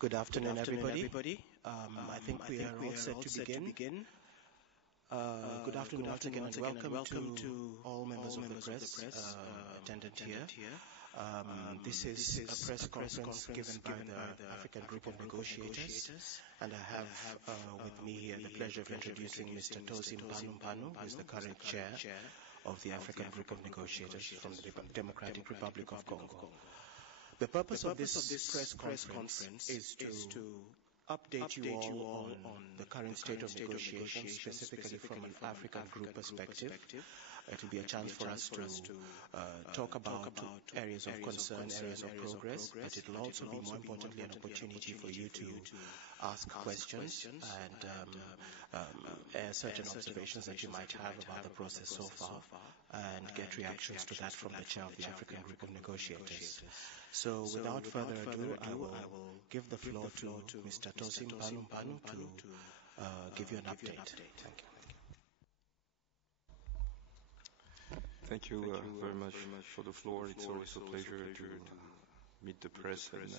Good afternoon, everybody. I think we are all set to begin. Good afternoon once again, and welcome to all members of the press attendant here. This is a press conference given by the African Group of Negotiators, and I have with me here the pleasure of introducing Mr. Tosin Panu, who is the current chair of the African Group of Negotiators from the Democratic Republic of Congo. The purpose of this press conference is to update you all on the current state of negotiations, specifically from an African group perspective. It will be a chance for us to talk about areas of concern, areas of progress, but it will also be, more importantly, an opportunity for you to ask questions and air certain observations that you might have about the process so far, and get reactions to that from the chair of the African Group of Negotiators. So without further ado, I will give the floor to Mr. Tosin Panu to give you an update. Thank you. Thank you very much for the floor. It's always a pleasure to meet the press and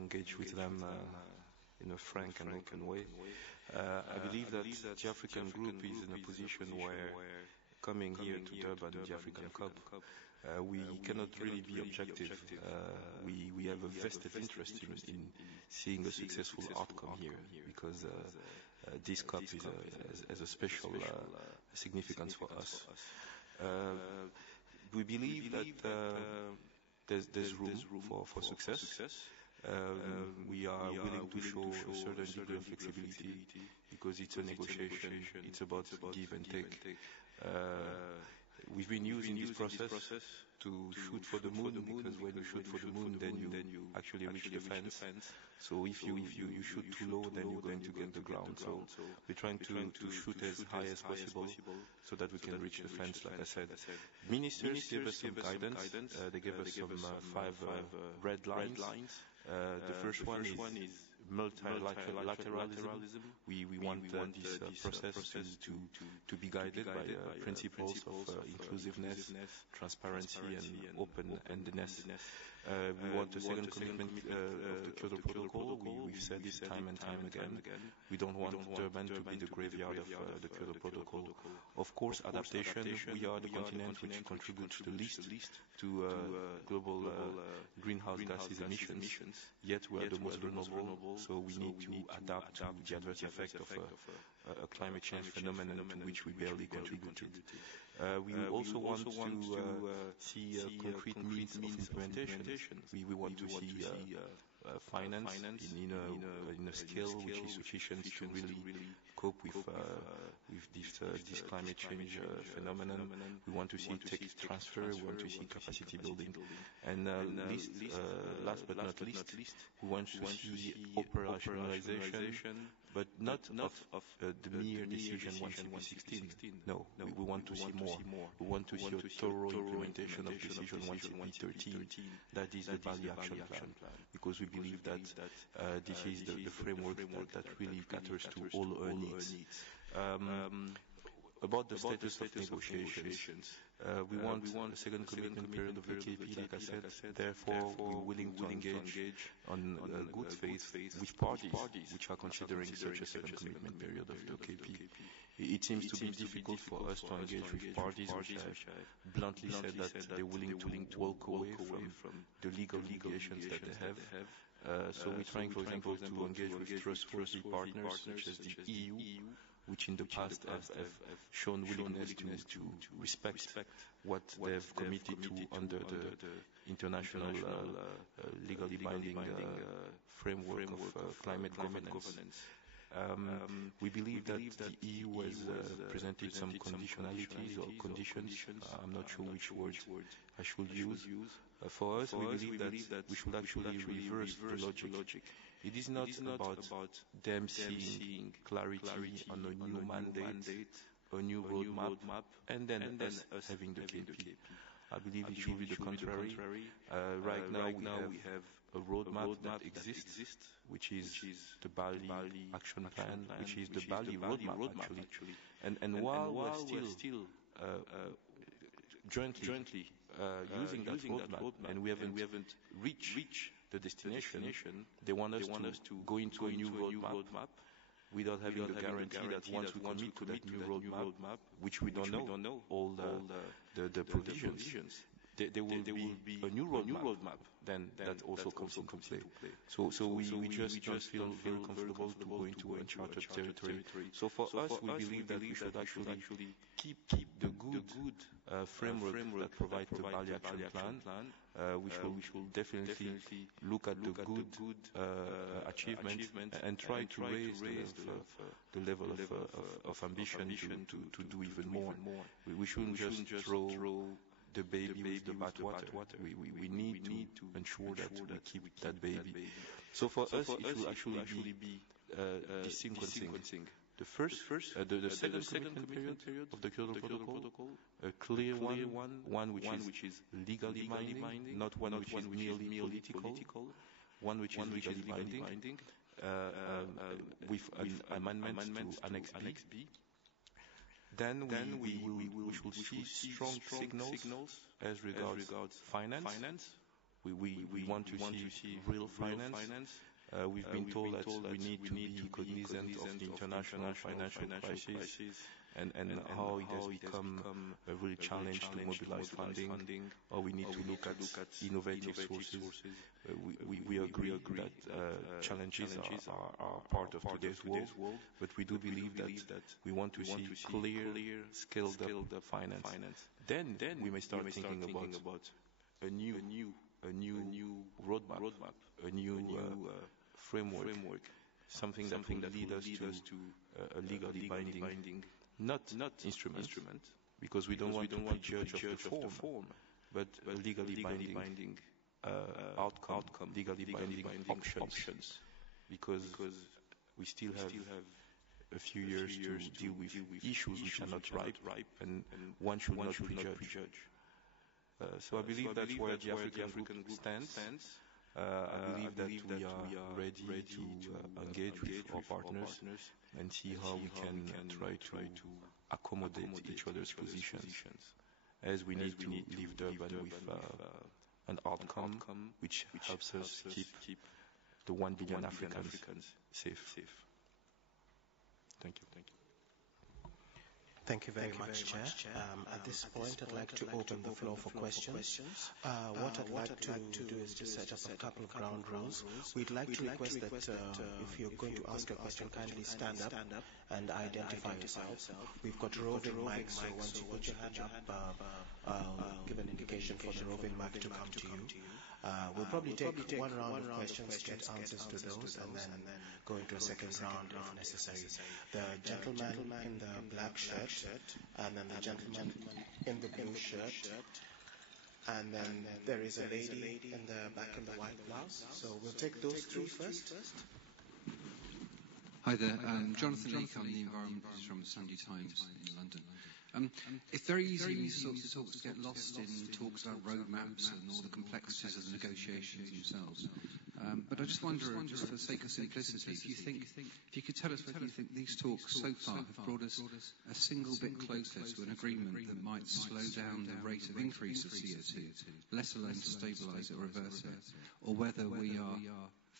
engage with them in a frank and open way. I believe that the African group is in a position where, coming here to Durban, the African Cup, we cannot really be objective. We have a vested interest in seeing a successful outcome here, because this cup has a special significance for us. We believe that there's room for success. We are willing to show a certain degree of flexibility because it's a negotiation. It's about give and take. We've been using this process to shoot for the moon, because when you shoot for the moon, then you actually reach the fence. So if you shoot too low, then you're going to get the ground. So we're trying to shoot as high as possible so that we can reach the fence, like I said. Ministers gave us some guidance. They gave us some 5 red lines. The first one is multilateralism. We want this process to be guided by principles of inclusiveness, transparency, and open-endedness. We want a second commitment of the Kyoto Protocol. We've said this time and time again. We don't want Durban to be the graveyard of the Kyoto Protocol. Of course, adaptation. We are the continent which contributes the least to global greenhouse gases emissions, yet we are the most vulnerable, so we need to adapt to the adverse effect of a climate change phenomenon to which we barely contributed. We also want to see concrete means of implementation. We want to see finance in a scale which is sufficient to really cope with this climate change phenomenon. We want to see tech transfer. We want to see capacity building, and last but not least, we want to see operationalization, but not of the mere decision 1CP16. No, we want to see more. We want to see a thorough implementation of decision 1CP13. That is the Bali Action Plan, because we believe that this is the framework that really caters to all our needs. About the status of negotiations, we want a second commitment period of the KP, like I said. Therefore, we're willing to engage on good faith with parties which are considering such a second commitment period of the KP. It seems to be difficult for us to engage with parties which have bluntly said that they're willing to walk away from the legal obligations that they have. So we're trying, for example, to engage with trustworthy partners such as the EU, which in the past have shown willingness to respect what they've committed to under the international legally binding framework of climate governance. We believe that the EU has presented some conditionalities or conditions. I'm not sure which word I should use. For us, we believe that we should actually reverse the logic. It is not about them seeing clarity on a new mandate, a new roadmap, and then us having the KP. I believe it should be the contrary. Right now we have a roadmap that exists, which is the Bali Action Plan, which is the Bali roadmap actually. And while we're still jointly using that roadmap, and we haven't reached the destination, they want us to go into a new roadmap without having a guarantee that once we commit to that new roadmap, which we don't know all the provisions, there will be a new roadmap then that also comes into play. So we just don't feel comfortable to go into uncharted territory. So for us, we believe that we should actually keep the good framework that provides the Bali Action Plan, which will definitely look at the good achievement and try to raise the level of ambition to do even more. We shouldn't just throw the baby with the bathwater. We need to ensure that we keep that baby. So for us, it will actually be desequencing. The second commitment period of the Kyoto Protocol, a clear one which is legally binding, not one which is merely political, one which is legally binding, with an amendment to Annex B. Then we should see strong signals as regards finance. We want to see real finance. We've been told that we need to be cognizant of the international financial crisis and how it has become a real challenge to mobilize funding, or we need to look at innovative sources. We agree that challenges are part of today's world, but we do believe that we want to see clear, scaled-up finance. Then we may start thinking about a new roadmap, a new framework, something that will lead us to a legally binding, not instrument, because we don't want to be judge of the form, but a legally binding outcome, legally binding options, because we still have a few years to deal with issues which are not ripe, and one should not prejudge. So I believe that's where the African group stands. I believe that we are ready to engage with our partners and see how we can try to accommodate each other's positions, as we need to leave Durban with an outcome which helps us keep the 1 billion Africans safe. Thank you. Thank you very much, Chair. At this point, I'd like to open the floor for questions. What I'd like to do is to set up a couple of ground rules. We'd like to request that if you're going to ask a question, kindly stand up and identify yourself. We've got roving mics, so once you put your hand up, I'll give an indication for the roving mic to come to you. We'll probably take one round of questions, get answers to those, and then go into a second round if necessary. The gentleman in the black shirt, and then the gentleman in the blue shirt, and then there is a lady in the back in the white blouse. So we'll take those three first. Hi there, Jonathan Leake, I'm the environment editor from the Sunday Times in London. It's very easy in these sorts of talks to get lost in talks about roadmaps and all the complexities of the negotiations themselves. But I just wonder, just for the sake of simplicity, if you could tell us whether you think these talks so far have brought us a single bit closer to an agreement that might slow down the rate of increase of CO2, let alone to stabilise it or reverse it, or whether we are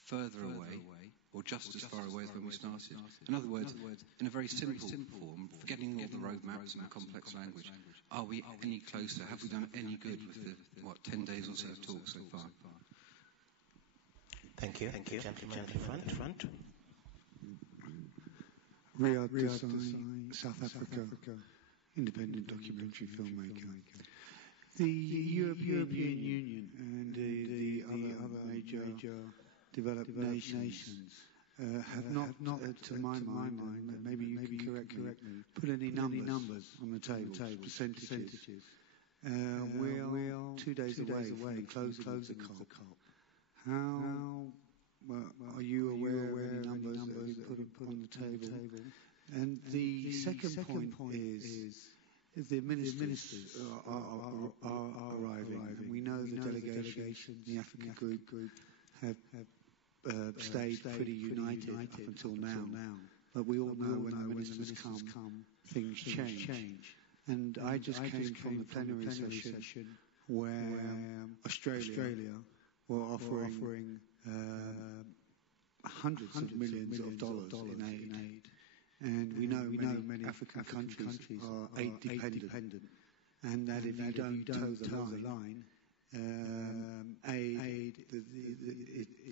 further away or just as far away as when we started. In other words, in a very simple form, forgetting all the roadmaps and the complex language, are we any closer? Have we done any good with the, 10 days or so of talks so far? Thank you. Gentleman in the front. Riyad Desai, South Africa, independent documentary filmmaker. The European Union and the other major developed nations have not, to my mind, and maybe you can correct me, put any numbers on the table, percentages. We're 2 days away from the closing of the COP. How are you aware of any numbers that have been put on the table? And the second point is the ministers are arriving, and we know the delegation, the African group have stayed pretty united up until now. But we all know when the ministers come, things change. And I just came from the plenary session where Australia were offering hundreds of millions of dollars in aid. And we know many African countries are aid dependent, and that if you don't toe the line,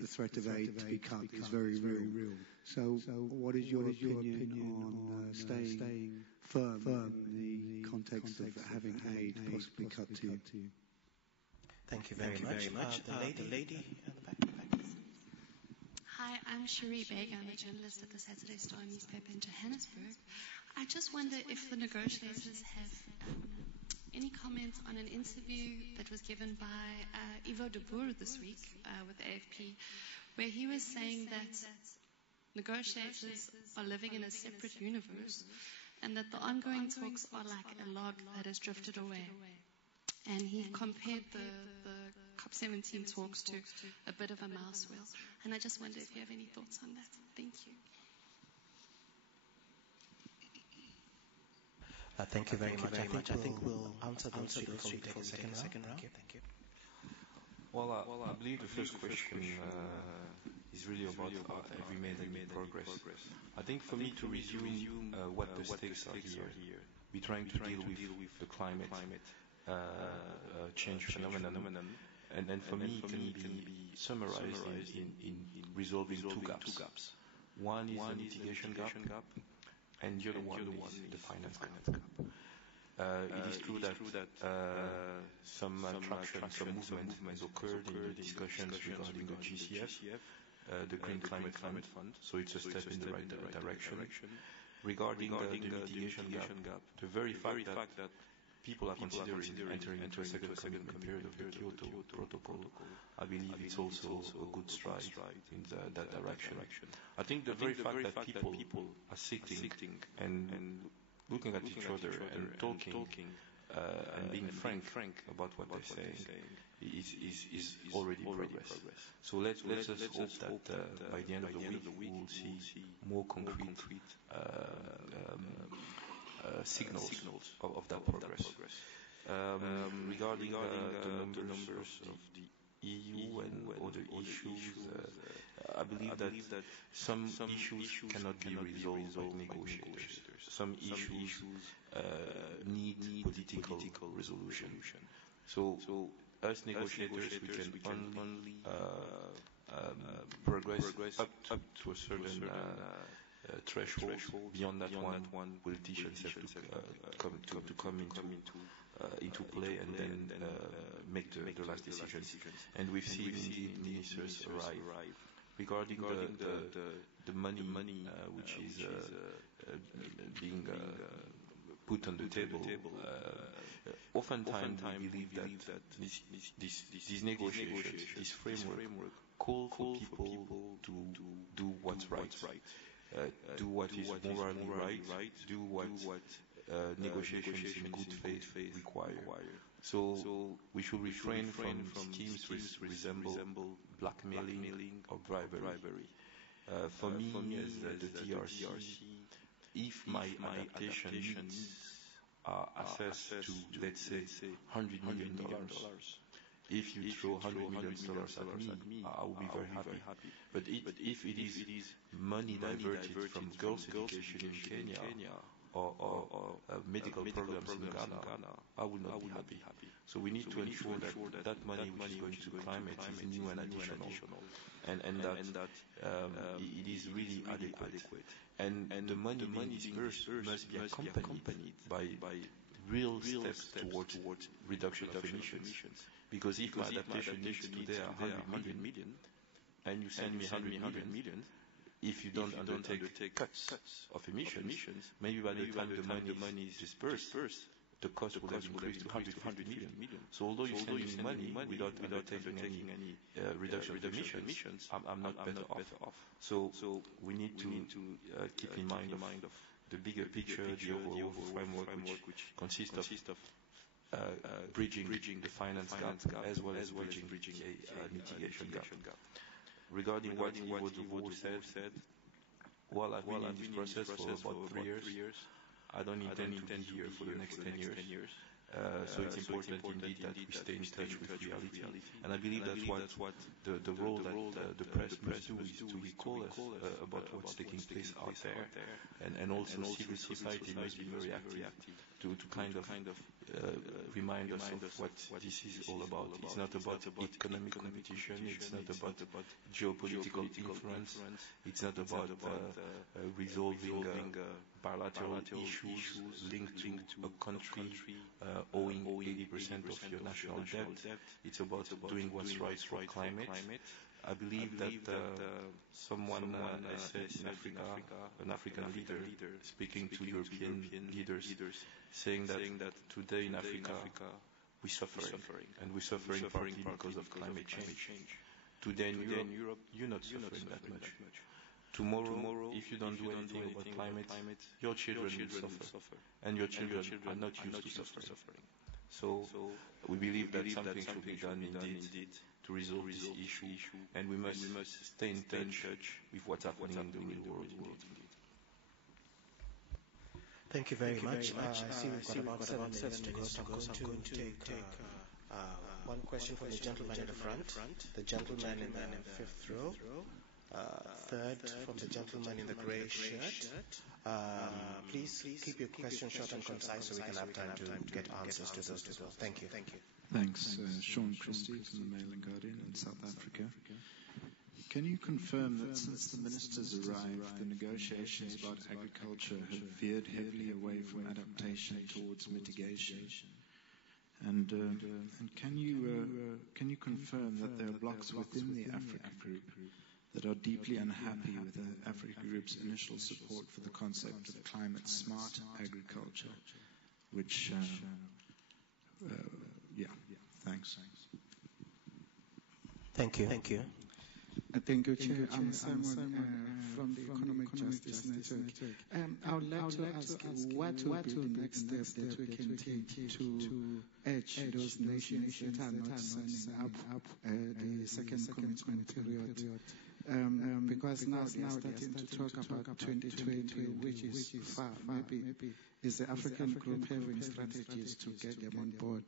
the threat of aid to be cut is very real. So what is your opinion on staying firm in the context of having aid possibly cut to you? Thank you very much. The lady at the back. Hi, I'm Cherie Baker. I'm a journalist at the Saturday Star newspaper in Johannesburg. I just wonder if the negotiators have any comments on an interview that was given by Ivo de Boer this week with AFP, where he was saying that negotiators are living in a separate universe and that the ongoing talks are like a log that has drifted away. And he compared the COP17 talks to a bit of a mouse wheel. And I just wonder if you have any thoughts on that. Thank you. Thank you very much. I think we'll answer those three before we take a second round. Thank you. Well, I believe the first question is really about have we made any progress. I think for me to resume what the stakes are here, we're trying to deal with the climate change phenomenon, and then for me it can be summarized in resolving two gaps. One is the mitigation gap, and the other one is the finance gap. It is true that some traction, some movement has occurred in the discussions regarding the GCF, the Green Climate Fund, so it's a step in the right direction. Regarding the mitigation gap, the very fact that people are considering entering into a second commitment period of the Kyoto Protocol, I believe it's also a good stride in that direction. I think the very fact that people are sitting and looking at each other and talking and being frank about what they're saying is already progress. So let's just hope that by the end of the week we will see more concrete signals of that progress. Regarding the numbers of the EU and other issues, I believe that some issues cannot be resolved by negotiators. Some issues need political resolution. So as negotiators, we can only progress up to a certain threshold. Beyond that one, politicians have to come into play and then make the last decisions. And we've seen indeed ministers arrive. Regarding the money which is being put on the table, oftentimes we believe that these negotiations, this framework, call for people to do what's right. Do what is morally right, do what negotiations in good faith require. So we should refrain from schemes which resemble blackmailing or bribery. For me, as the DRC, if my adaptation needs are assessed to, let's say, $100 million, if you throw $100 million at me, I will be very happy. But if it is money diverted from girls' education in Kenya or medical programs in Ghana, I will not be happy. So we need to ensure that money which is going to climate is new and additional, and that it is really adequate. And the money dispersed must be accompanied by real steps towards reduction of emissions. Because if my adaptation needs today are 100 million, and you send me 100 million, if you don't undertake cuts of emissions, maybe by the time the money is dispersed, the cost will have increased to 100 million. So although you send me money without undertaking any reduction of emissions, I'm not better off. So we need to keep in mind of the bigger picture, the overall framework which consists of bridging the finance gap as well as bridging a mitigation gap. Regarding what Ivo de Boer said, well, I've been in this process for about 3 years. I don't intend to be here for the next 10 years. So it's important indeed that we stay in touch with reality. And I believe that's what the role that the press must do is to recall us about what's taking place out there. And also civil society must be very active to kind of remind us of what this is all about. It's not about economic competition, it's not about geopolitical influence, it's not about resolving bilateral issues linked to a country owing 80% of your national debt. It's about doing what's right for climate. I believe that someone, I said in Africa, an African leader, speaking to European leaders, saying that today in Africa we're suffering, and we're suffering partly because of climate change. Today in Europe, you're not suffering that much. Tomorrow, if you don't do anything about climate, your children will suffer, and your children are not used to suffering. So we believe that something should be done indeed to resolve this issue, and we must stay in touch with what's happening in the real world indeed. Thank you very much. I see we've got about 7 minutes to go, so I'm going to take one question from the gentleman in the front, the gentleman in the fifth row, third from the gentleman in the grey shirt. Please keep your questions short and concise so we can have time to get answers to those as well. Thank you. Thanks. Sean Christie from the Mail and Guardian in South Africa. Can you confirm that since the ministers arrived, the negotiations about agriculture have veered heavily away from adaptation towards mitigation? And can you confirm that there are blocs within the Africa Group that are deeply unhappy with the Africa Group's initial support for the concept of climate-smart agriculture, which, thanks. Thank you. Thank you, Chair. I'm Simon from the Economic Justice Network. I would like to ask what will be the next steps that we can take to urge those nations that are not signing up the second commitment period. Because now they are starting to talk about 2020, which is far. Maybe is the African group having strategies to get them on board?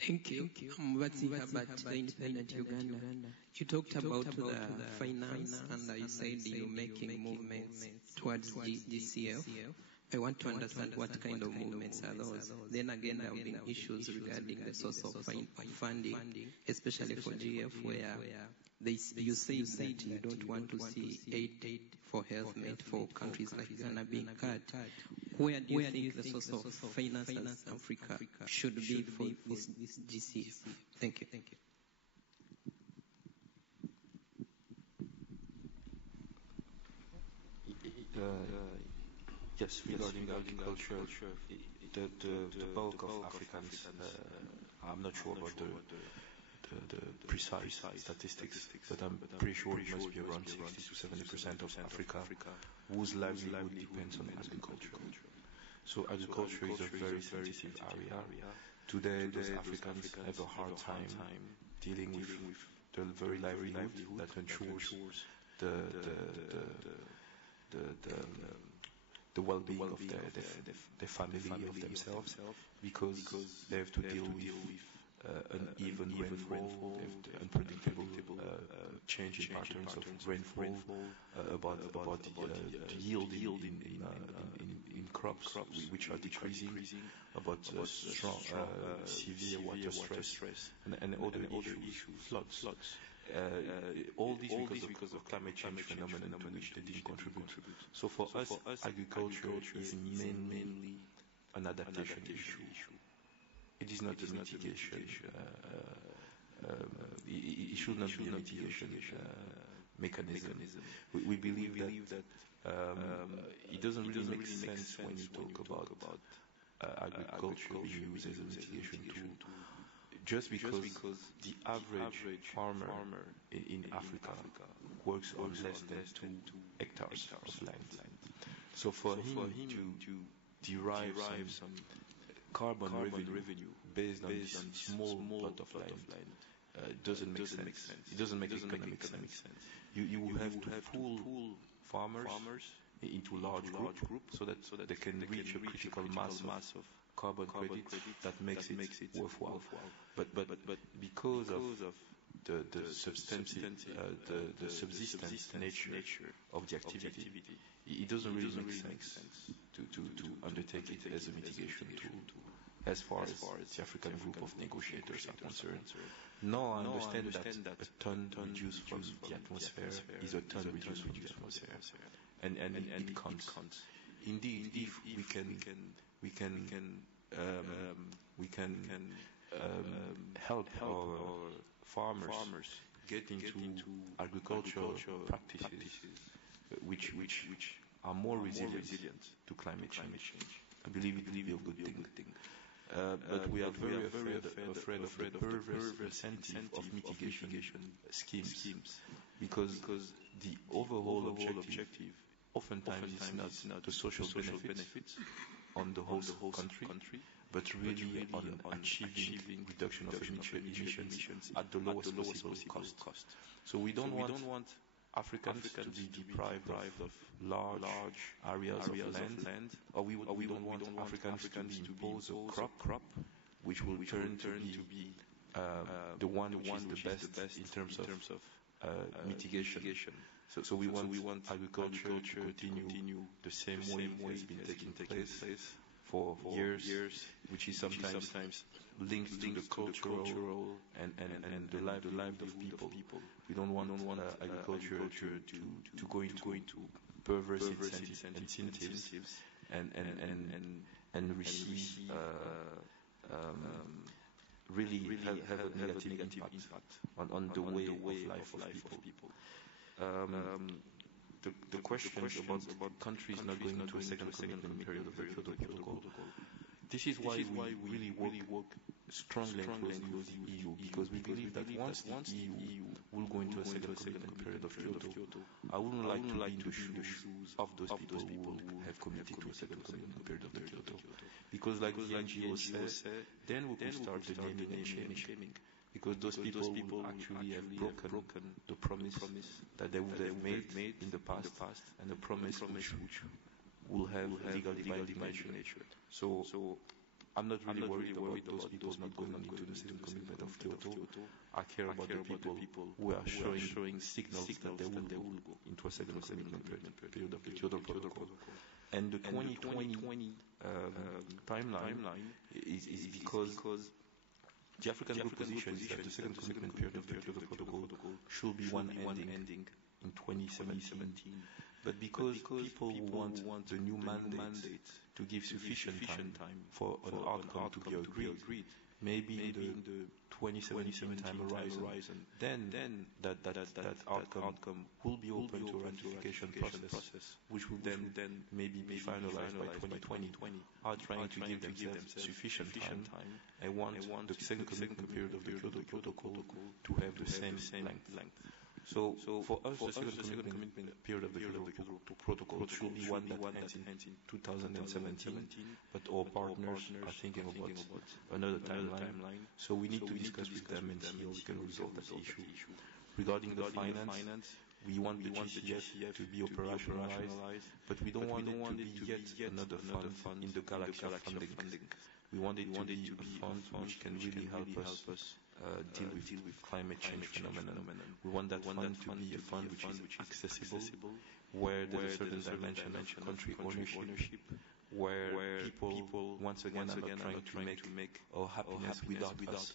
Thank you. I'm Watsi Habat, the Independent Uganda. You talked about the finance and you said you're making movements towards GCF. I want to understand what kind of movements are those. Then again, there have been issues regarding the source of funding, especially for GF, where you say that you don't want to see aid for health made for countries like Ghana being cut. Where do you think the source of finance in Africa should be for this GCF? Thank you. Yes, regarding agriculture, the bulk of Africans, I'm not sure about the precise statistics, but I'm pretty sure it must be around 60 to 70% of Africa whose livelihood depends on agriculture. So agriculture is a very sensitive area. Today, those Africans have a hard time dealing with the very livelihood that ensures the well-being of their family, of themselves, because they have to deal with uneven rainfall, unpredictable change in patterns of rainfall, about the yield in crops which are decreasing, about strong severe water stress, and other issues, floods. All this because of climate change phenomenon to which they didn't contribute. So for us, agriculture is mainly an adaptation issue. It is not a mitigation. It should not be a mitigation mechanism. We believe that it doesn't really make sense when you talk about agriculture being used as a mitigation tool. Just because the average farmer in Africa works on less than 2 hectares of land. So for him to derive some carbon revenue based on this small plot of land doesn't make sense. It doesn't make economic sense. You will have to fool farmers into large groups so that they can reach a critical mass of carbon credit that makes it worthwhile. But because of the subsistence nature of the activity, it doesn't really make sense to undertake it as a mitigation tool as far as the African group of negotiators are concerned. No, I understand that a ton reduced from the atmosphere is a ton reduced from the atmosphere, and it counts. Indeed, if we can help our farmers get into agricultural practices which are more resilient to climate change. I believe it will be a good thing. But we are very afraid of the perverse incentive of mitigation schemes, because the overall objective oftentimes is not the social benefits on the whole country, but really on achieving reduction of emissions at the lowest possible cost. So we don't want Africans to be deprived of large areas of land, or we don't want Africans to be imposed a crop which will turn to be the one which is the best in terms of mitigation. So we want agriculture to continue the same way it has been taking place for years, which is sometimes linked to the cultural and the life of people. We don't want agriculture to go into perverse incentives and receive really have a negative impact on the way of life of people. The questions about countries not going into a second commitment period of the Kyoto Protocol. This is why we really work strongly and closely with the EU, because we believe that once the EU will go into a second commitment period of Kyoto, I wouldn't like to be in the shoes of those people who have committed to a second commitment period of the Kyoto. Because like the NGO says, then we can start the naming and shaming. Because those people will actually have broken the promise that they would have made in the past, and the promise which will have legal dimension. So I'm not really worried about those people not going into the second commitment of Kyoto. I care about the people who are showing signals that they will go into a second commitment period of the Kyoto Protocol. And the 2020 timeline is because the African group position is that the second commitment period of the Kyoto Protocol should be one ending in 2017. But because people want the new mandate to give sufficient time for an outcome to be agreed, maybe in the 2017 time horizon, then that outcome will be open to a ratification process, which will then maybe be finalized by 2020, are trying to give themselves sufficient time. I want the second commitment period of the Kyoto Protocol to have the same length. So for us, the second commitment period of the Kyoto Protocol should be one that ends in 2017, but our partners are thinking about another timeline. So we need to discuss with them and see how we can resolve that issue. Regarding the finance, we want the GCF to be operationalized, but we don't want it to be yet another fund in the galaxy of funding. We want it to be a fund which can really help us deal with climate change phenomenon. We want that fund to be a fund which is accessible, where there's a certain dimension of country ownership, where people once again are not trying to make our happiness without us,